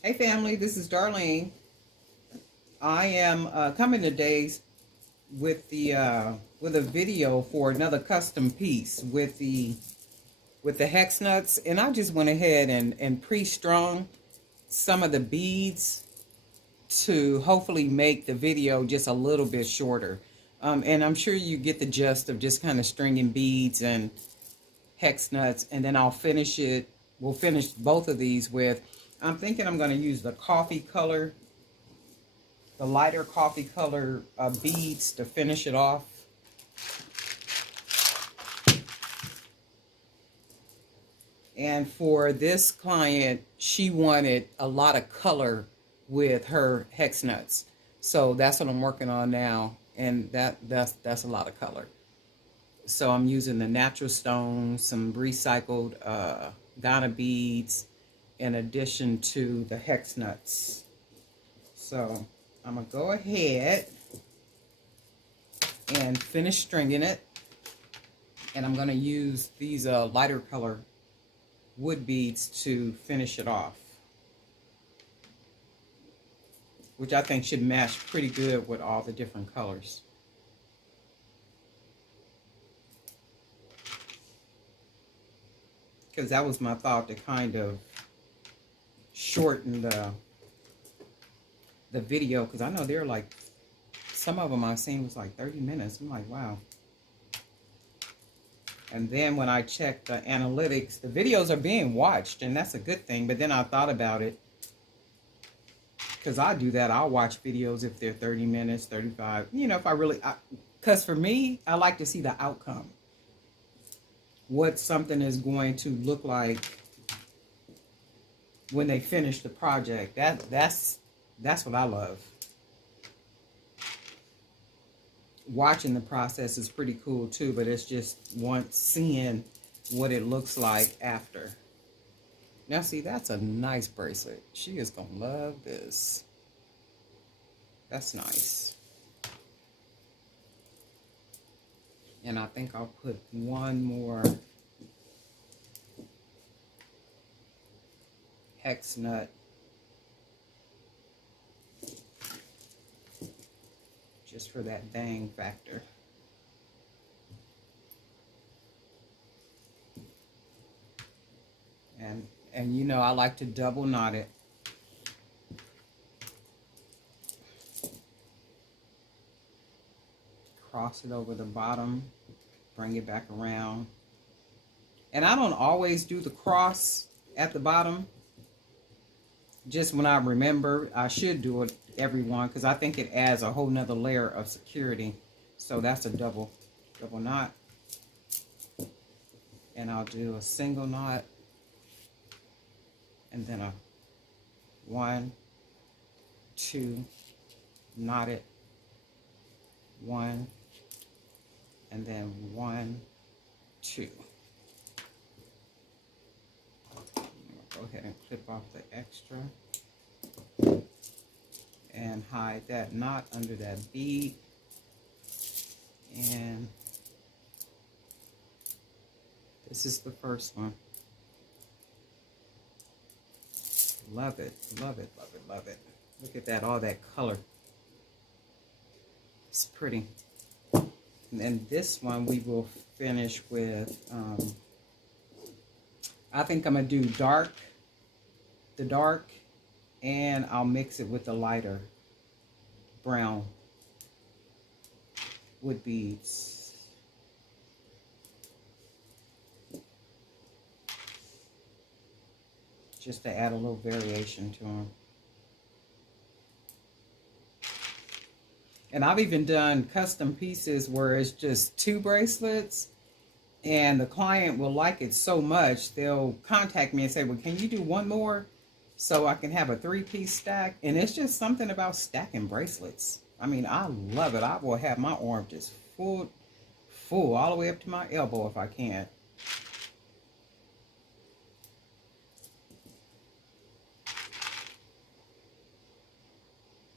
Hey family, this is Darlene. I am coming today with a video for another custom piece with the hex nuts, and I just went ahead and pre-strung some of the beads to hopefully make the video just a little bit shorter. And I'm sure you get the gist of just kind of stringing beads and hex nuts, and then I'll finish it. We'll finish both of these with, I'm thinking I'm going to use the coffee color, the lighter coffee color beads to finish it off. And for this client, she wanted a lot of color with her hex nuts. So that's what I'm working on now, and that's a lot of color. So I'm using the natural stones, some recycled Ghana beads, in addition to the hex nuts. So I'm going to go ahead and finish stringing it. And I'm going to use these lighter color wood beads to finish it off, which I think should match pretty good with all the different colors. Because that was my thought, to kind of shorten the video, because I know they're like, some of them I've seen was like 30 minutes. I'm like, wow. And then when I checked the analytics, the videos are being watched, and that's a good thing. But then I thought about it, because I do that. I'll watch videos if they're 30 minutes, 35. You know, if I really, because for me, I like to see the outcome. What something is going to look like when they finish the project. That's what I love. Watching the process is pretty cool too, but it's just seeing what it looks like after. Now see, that's a nice bracelet. She is gonna love this. That's nice. And I think I'll put one more hex nut just for that bang factor. And you know, I like to double knot it. Cross it over the bottom, bring it back around. And I don't always do the cross at the bottom. Just when I remember, I should do it every one, because I think it adds a whole nother layer of security. So that's a double knot. And I'll do a single knot, and then a 1, 2, knot it, 1, and then 1, 2. Go ahead and clip off the extra and hide that knot under that bead. And this is the first one. Love it, love it, love it, love it. Look at that, all that color. It's pretty. And then this one we will finish with, I think I'm going to do the dark, and I'll mix it with the lighter brown wood beads. Just to add a little variation to them. And I've even done custom pieces where it's just 2 bracelets, and the client will like it so much, they'll contact me and say, well, can you do one more so I can have a 3-piece stack? And it's just something about stacking bracelets. I mean, I love it. I will have my arm just full all the way up to my elbow if I can.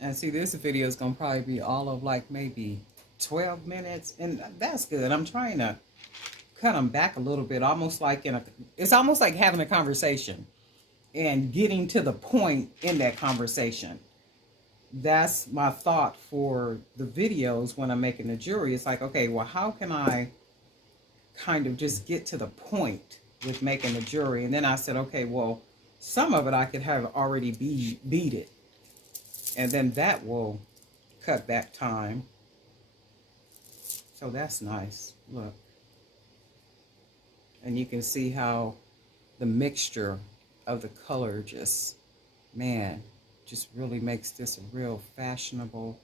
And see, this video is going to probably be all of like maybe 12 minutes. And that's good. I'm trying to cut them back a little bit. Almost like it's almost like having a conversation. and getting to the point in that conversation. That's my thought for the videos when I'm making the jewelry. It's like, okay, well, how can I kind of just get to the point with making the jewelry? And then I said, okay, well, some of it I could have already be beaded, and then that will cut back time. So that's nice. Look. And you can see how the mixture of the color just, man, just really makes this a real fashionable,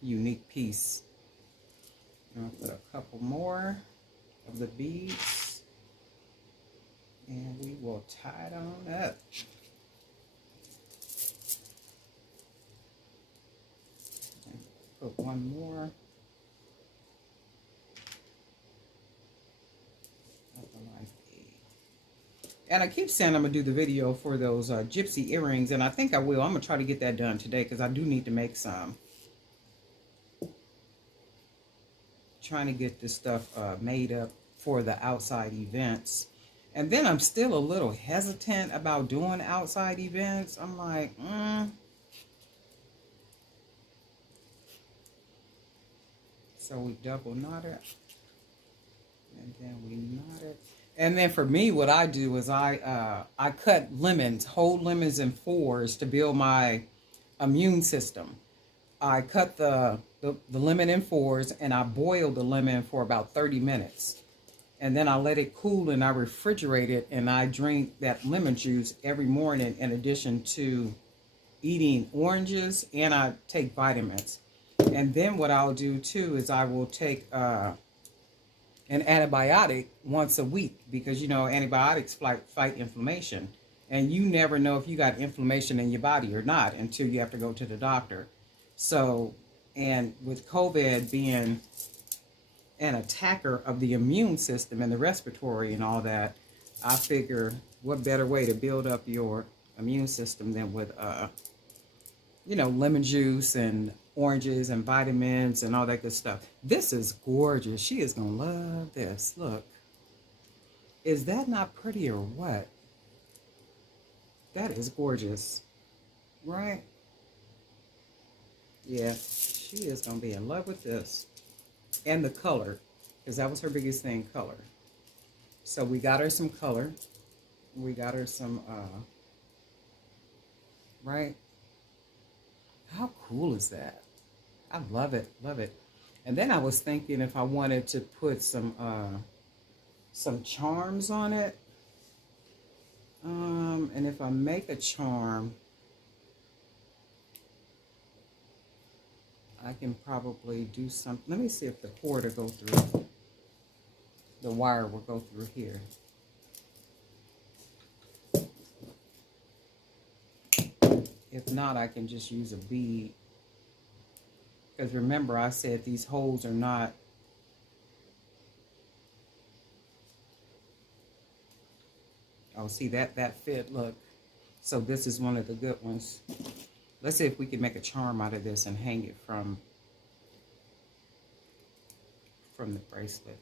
unique piece. I'm going to put a couple more of the beads, and we will tie it on up. And put one more. And I keep saying I'm going to do the video for those gypsy earrings, and I think I will. I'm going to try to get that done today because I do need to make some. Trying to get this stuff made up for the outside events. And then I'm still a little hesitant about doing outside events. I'm like, So we double knot it. And then we knot it. And then for me, what I do is I cut lemons, whole lemons in fours to build my immune system. I cut the lemon in fours, and I boil the lemon for about 30 minutes. And then I let it cool, and I refrigerate it, and I drink that lemon juice every morning in addition to eating oranges, and I take vitamins. And then what I'll do too is I will take an antibiotic once a week, because, you know, antibiotics fight inflammation. And you never know if you got inflammation in your body or not until you have to go to the doctor. So, and with COVID being an attacker of the immune system and the respiratory and all that, I figure what better way to build up your immune system than with, you know, lemon juice and oranges and vitamins and all that good stuff. This is gorgeous. She is going to love this. Look. Is that not pretty or what? That is gorgeous. Right? Yeah, she is going to be in love with this. And the color, because that was her biggest thing, color. So we got her some color. We got her some, right? How cool is that? I love it, love it. And then I was thinking if I wanted to put some charms on it. And if I make a charm, I can probably do something. Let me see if the cord will go through. The wire will go through here. If not, I can just use a bead. Because remember, I said these holes are not. Oh, see that fit, look. So this is one of the good ones. Let's see if we can make a charm out of this and hang it from the bracelet.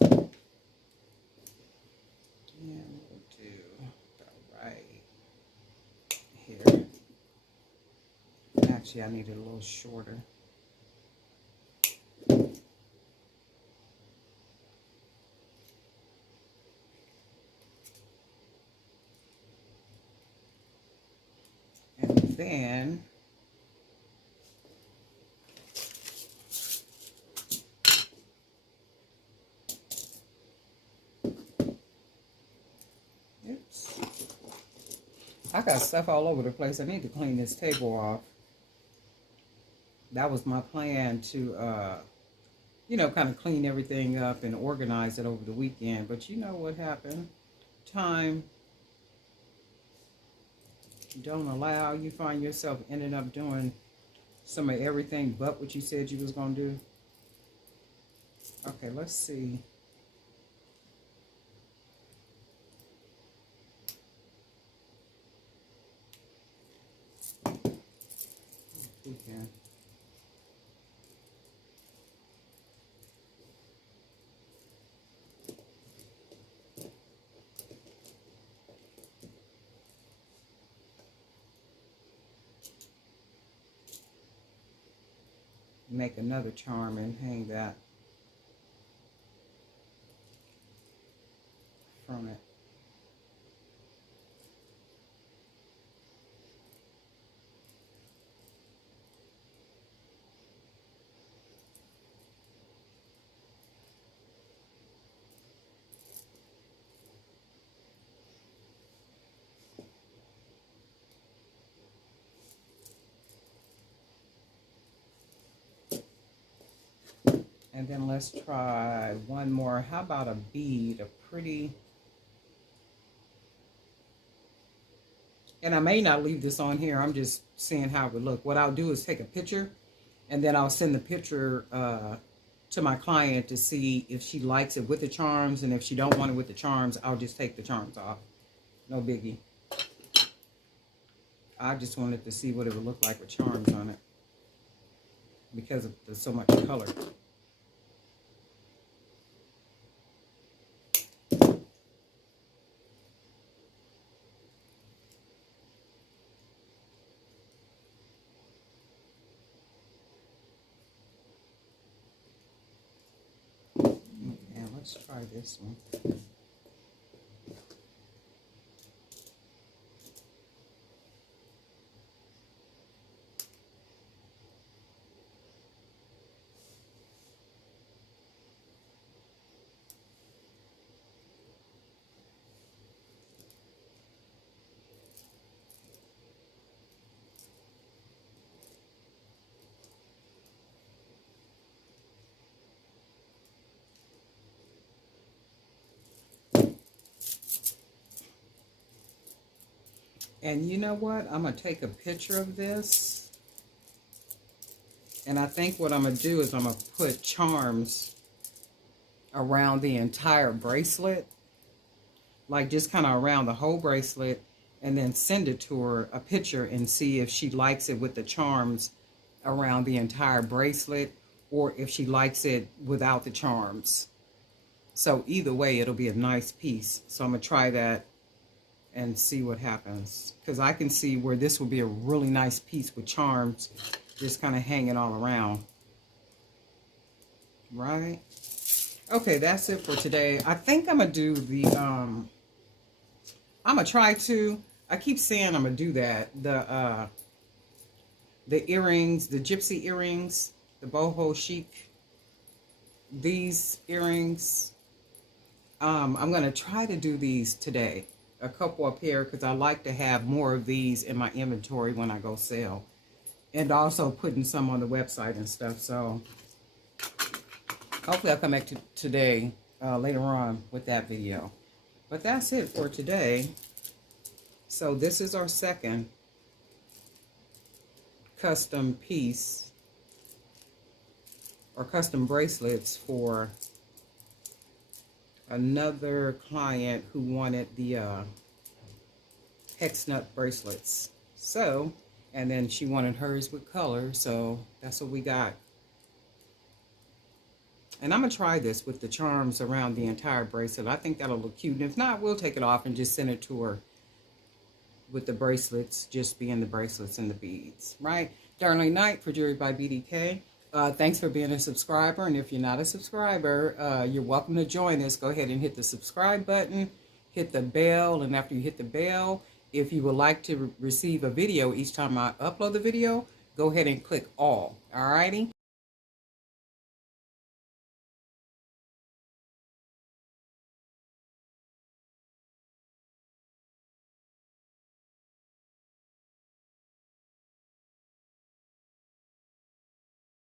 And we'll do about right here. Actually, I need it a little shorter. And then oops. I got stuff all over the place. I need to clean this table off. That was my plan to, you know, kind of clean everything up and organize it over the weekend. But you know what happened? Time don't allow. You find yourself ending up doing some of everything but what you said you was going to do. Okay, let's see. you can. Make another charm and hang that from it. And then let's try one more. How about a bead, a pretty, and I may not leave this on here. I'm just seeing how it would look. What I'll do is take a picture, and then I'll send the picture to my client to see if she likes it with the charms, and if she don't want it with the charms, I'll just take the charms off. No biggie. I just wanted to see what it would look like with charms on it because of there's so much color. Let's try this one. And you know what? I'm going to take a picture of this. And I think what I'm going to do is I'm going to put charms around the entire bracelet. Like just kind of around the whole bracelet. And then send it to her, a picture, and see if she likes it with the charms around the entire bracelet. Or if she likes it without the charms. So either way, it'll be a nice piece. So I'm going to try that and see what happens, because I can see where this will be a really nice piece with charms just kind of hanging all around, right? Okay, that's it for today. I think I'm gonna do the I'm gonna try to, I keep saying I'm gonna do that, the earrings, the gypsy earrings, the boho chic, these earrings, I'm gonna try to do these today. A couple up here because I like to have more of these in my inventory when I go sell, and also putting some on the website and stuff. So hopefully I'll come back to today later on with that video. But that's it for today. So this is our second custom piece or custom bracelets for another client who wanted the hex nut bracelets. So, and then she wanted hers with color, so that's what we got. And I'm gonna try this with the charms around the entire bracelet. I think that'll look cute. And if not, we'll take it off and just send it to her with the bracelets, just being the bracelets and the beads, right? Darlene Knight for Jewelry by BDK. Thanks for being a subscriber, and if you're not a subscriber, you're welcome to join us. Go ahead and hit the subscribe button, hit the bell, and after you hit the bell, if you would like to receive a video each time I upload the video, go ahead and click all, alrighty?